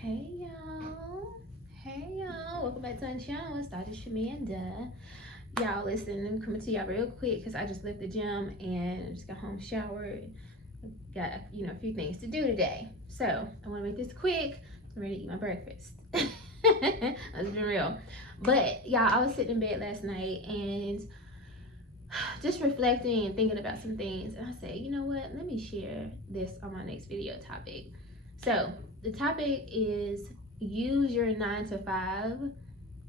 Hey y'all. Hey y'all. Welcome back to the channel. It's Dr. Shamanda. Y'all listen, I'm coming to y'all real quick because I just left the gym and just got home, showered. Got a few things to do today. So I want to make this quick. I'm ready to eat my breakfast. Let's be real. But y'all, I was sitting in bed last night and just reflecting and thinking about some things, and I said, you know what, let me share this on my next video topic. So the topic is use your 9 to 5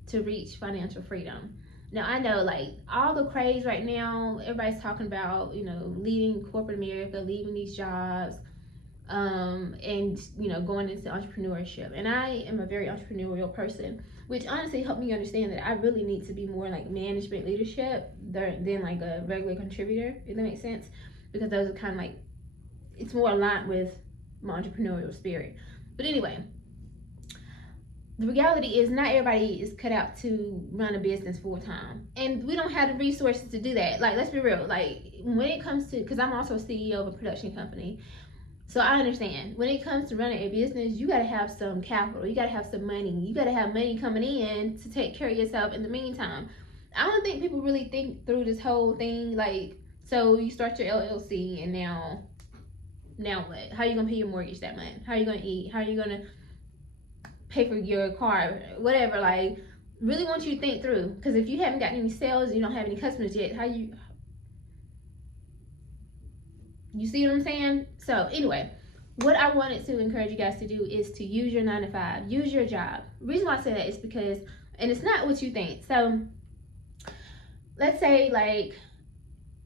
to reach financial freedom. Now I know, like, all the craze right now, everybody's talking about, leaving corporate America, leaving these jobs, and going into entrepreneurship. And I am a very entrepreneurial person, which honestly helped me understand that I really need to be more like management leadership than like a regular contributor, if that makes sense, because those are kind of like, it's more aligned with my entrepreneurial spirit. But anyway, the reality is not everybody is cut out to run a business full time, and we don't have the resources to do that. Like, let's be real, like when it comes to, because I'm also CEO of a production company, so I understand when it comes to running a business, you got to have some capital, you got to have some money, you got to have money coming in to take care of yourself in the meantime. I don't think people really think through this whole thing. Like, so you start your LLC, and now what? How are you gonna pay your mortgage that month? How are you gonna eat? How are you gonna pay for your car? Whatever. Like, really want you to think through, because if you haven't gotten any sales, you don't have any customers yet, how you see what I'm saying? So anyway, what I wanted to encourage you guys to do is to use your 9 to 5, use your job. The reason why I say that is because, and it's not what you think. So let's say, like,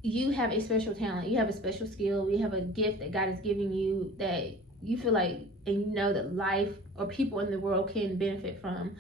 you have a special talent, you have a special skill, you have a gift that God is giving you that you feel like, and you know that life or people in the world can benefit from,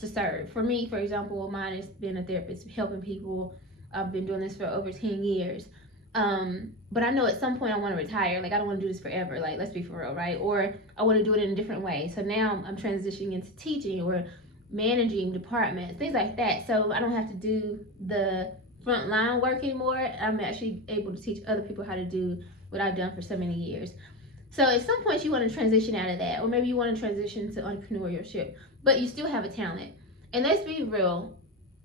to serve. For me, for example, mine has been a therapist, helping people. I've been doing this for over 10 years. But I know at some point I want to retire. Like, I don't want to do this forever. Like, let's be for real, right? Or I want to do it in a different way. So now I'm transitioning into teaching or managing departments, things like that. So I don't have to do the front line work anymore. I'm actually able to teach other people how to do what I've done for so many years. So at some point you want to transition out of that, or maybe you want to transition to entrepreneurship, but you still have a talent. And let's be real,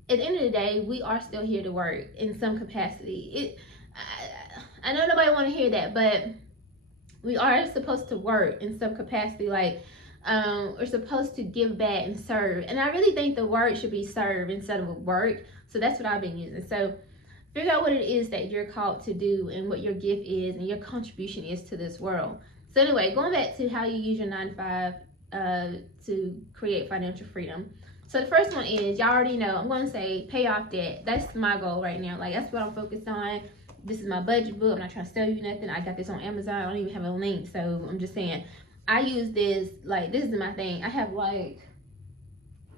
at the end of the day, we are still here to work in some capacity. I know nobody want to hear that, but we are supposed to work in some capacity. Like, we're supposed to give back and serve. And I really think the word should be serve instead of work. So that's what I've been using. So figure out what it is that you're called to do and what your gift is and your contribution is to this world. So anyway, going back to how you use your 9 to 5 to create financial freedom. So the first one is, y'all already know, I'm going to say pay off debt. That's my goal right now. Like, that's what I'm focused on. This is my budget book. I'm not trying to sell you nothing. I got this on Amazon. I don't even have a link. So I'm just saying, I use this, like, this is my thing. I have like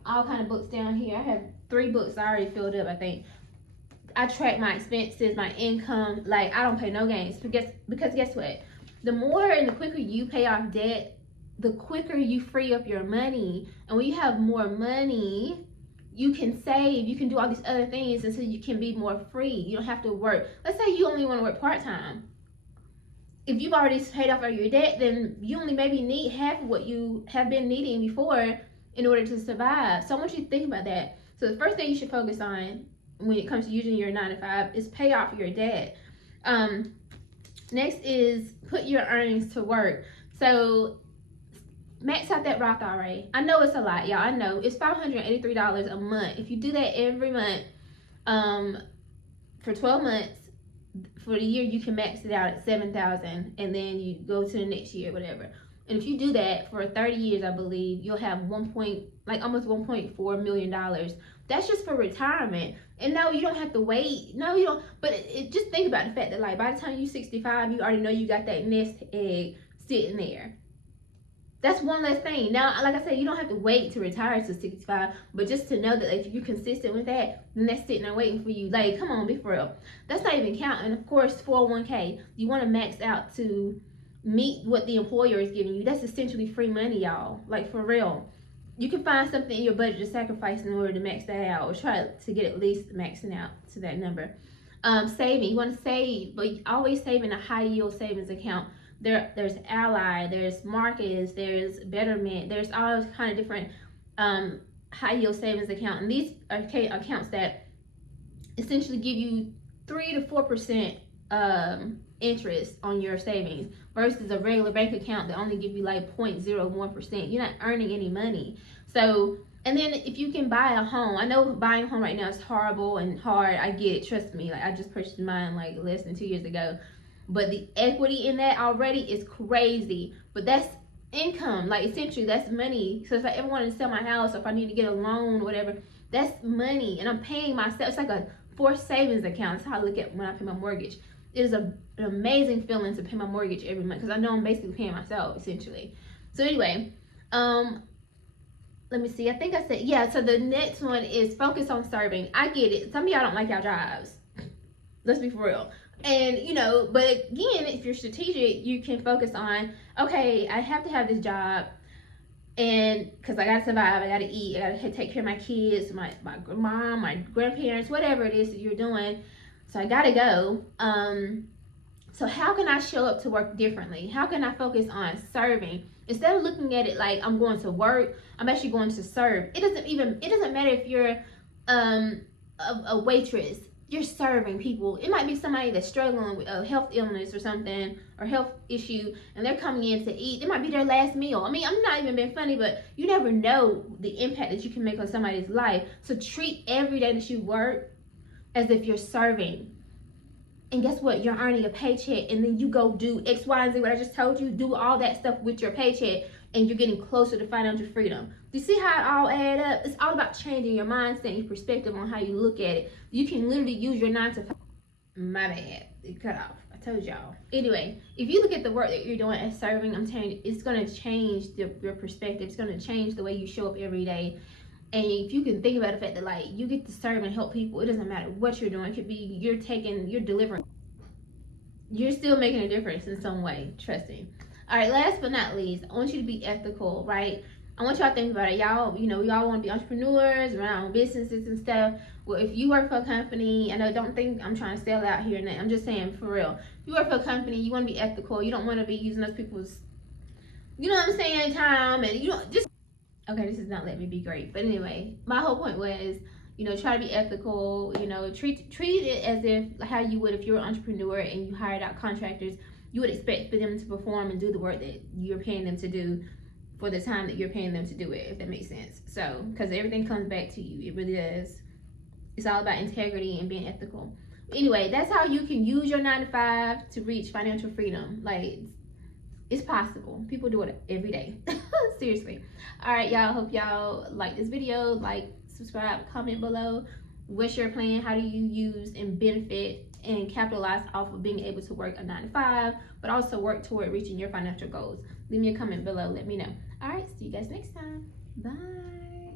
all kind of books down here. I have 3 books I already filled up, I think. I track my expenses, my income. Like, I don't pay no games. Because guess what? The more and the quicker you pay off debt, the quicker you free up your money. And when you have more money, you can save, you can do all these other things, and so you can be more free. You don't have to work. Let's say you only want to work part-time. If you've already paid off all your debt, then you only maybe need half of what you have been needing before in order to survive. So I want you to think about that. So the first thing you should focus on when it comes to using your 9 to 5 is pay off your debt. Next is put your earnings to work. So max out that Roth IRA. I know it's a lot, y'all. I know it's $583 a month. If you do that every month, for 12 months, for the year you can max it out at $7,000, and then you go to the next year, whatever. And if you do that for 30 years, I believe you'll have almost $1.4 million. That's just for retirement. And no, you don't have to wait. No, you don't. But just think about the fact that, like, by the time you're 65, you already know you got that nest egg sitting there. That's one less thing. Now, like I said, you don't have to wait to retire to 65, but just to know that if you're consistent with that, then that's sitting there waiting for you. Like, come on, be for real. That's not even counting, of course, 401k. You want to max out to meet what the employer is giving you. That's essentially free money, y'all. Like, for real. You can find something in your budget to sacrifice in order to max that out, or try to get at least maxing out to that number. Saving. You want to save, but always save in a high yield savings account. There's Ally, there's Marcus, there's Betterment, there's all kind of different high yield savings account, and these are accounts that essentially give you 3 to 4% interest on your savings versus a regular bank account that only give you like 0.01%. You're not earning any money. So, and then if you can buy a home, I know buying a home right now is horrible and hard. I get it, trust me. Like, I just purchased mine like less than 2 years ago, but the equity in that already is crazy. But that's income, like essentially that's money. So if I ever wanted to sell my house, or if I need to get a loan or whatever, that's money, and I'm paying myself. It's like a forced savings account. That's how I look at when I pay my mortgage. It is an amazing feeling to pay my mortgage every month, because I know I'm basically paying myself essentially. So anyway, let me see. I think I said, yeah. So the next one is focus on serving. I get it. Some of y'all don't like y'all jobs. Let's be for real. And you know, but again, if you're strategic, you can focus on, okay, I have to have this job, and because I gotta survive, I gotta eat, I gotta take care of my kids, my mom, my grandparents, whatever it is that you're doing. So I gotta go. So how can I show up to work differently? How can I focus on serving instead of looking at it like I'm going to work? I'm actually going to serve. It doesn't matter if you're a waitress. You're serving people. It might be somebody that's struggling with a health illness or something, or health issue, and they're coming in to eat. It might be their last meal. I mean, I'm not even being funny, but you never know the impact that you can make on somebody's life. So treat every day that you work as if you're serving. And guess what? You're earning a paycheck, and then you go do X, Y, and Z, what I just told you. Do all that stuff with your paycheck, and you're getting closer to financial freedom. Do you see how it all adds up? It's all about changing your mindset and your perspective on how you look at it. You can literally use your 9 to 5. My bad. It cut off. I told y'all. Anyway, if you look at the work that you're doing as serving, I'm telling you, it's going to change your perspective. It's going to change the way you show up every day. And if you can think about the fact that, like, you get to serve and help people, it doesn't matter what you're doing. It could be you're delivering. You're still making a difference in some way. Trust me. All right, last but not least, I want you to be ethical, right? I want y'all to think about it. Y'all, you know, we all want to be entrepreneurs, run our own businesses and stuff. Well, if you work for a company, I know, don't think I'm trying to sell out here. And I'm just saying, for real. If you work for a company, you want to be ethical. You don't want to be using those people's, you know what I'm saying, time. And you don't just, okay, this is not letting me be great. But anyway, my whole point was, you know, try to be ethical. You know, treat it as if how you would if you're an entrepreneur and you hired out contractors. You would expect for them to perform and do the work that you're paying them to do for the time that you're paying them to do it, if that makes sense. So, because everything comes back to you. It really does. It's all about integrity and being ethical. Anyway, that's how you can use your 9 to 5 to reach financial freedom. Like, it's possible. People do it every day. Seriously. All right, y'all. Hope y'all like this video. Like, subscribe, comment below. What's your plan? How do you use and benefit and capitalize off of being able to work a 9 to 5, but also work toward reaching your financial goals? Leave me a comment below. Let me know. All right. See you guys next time. Bye.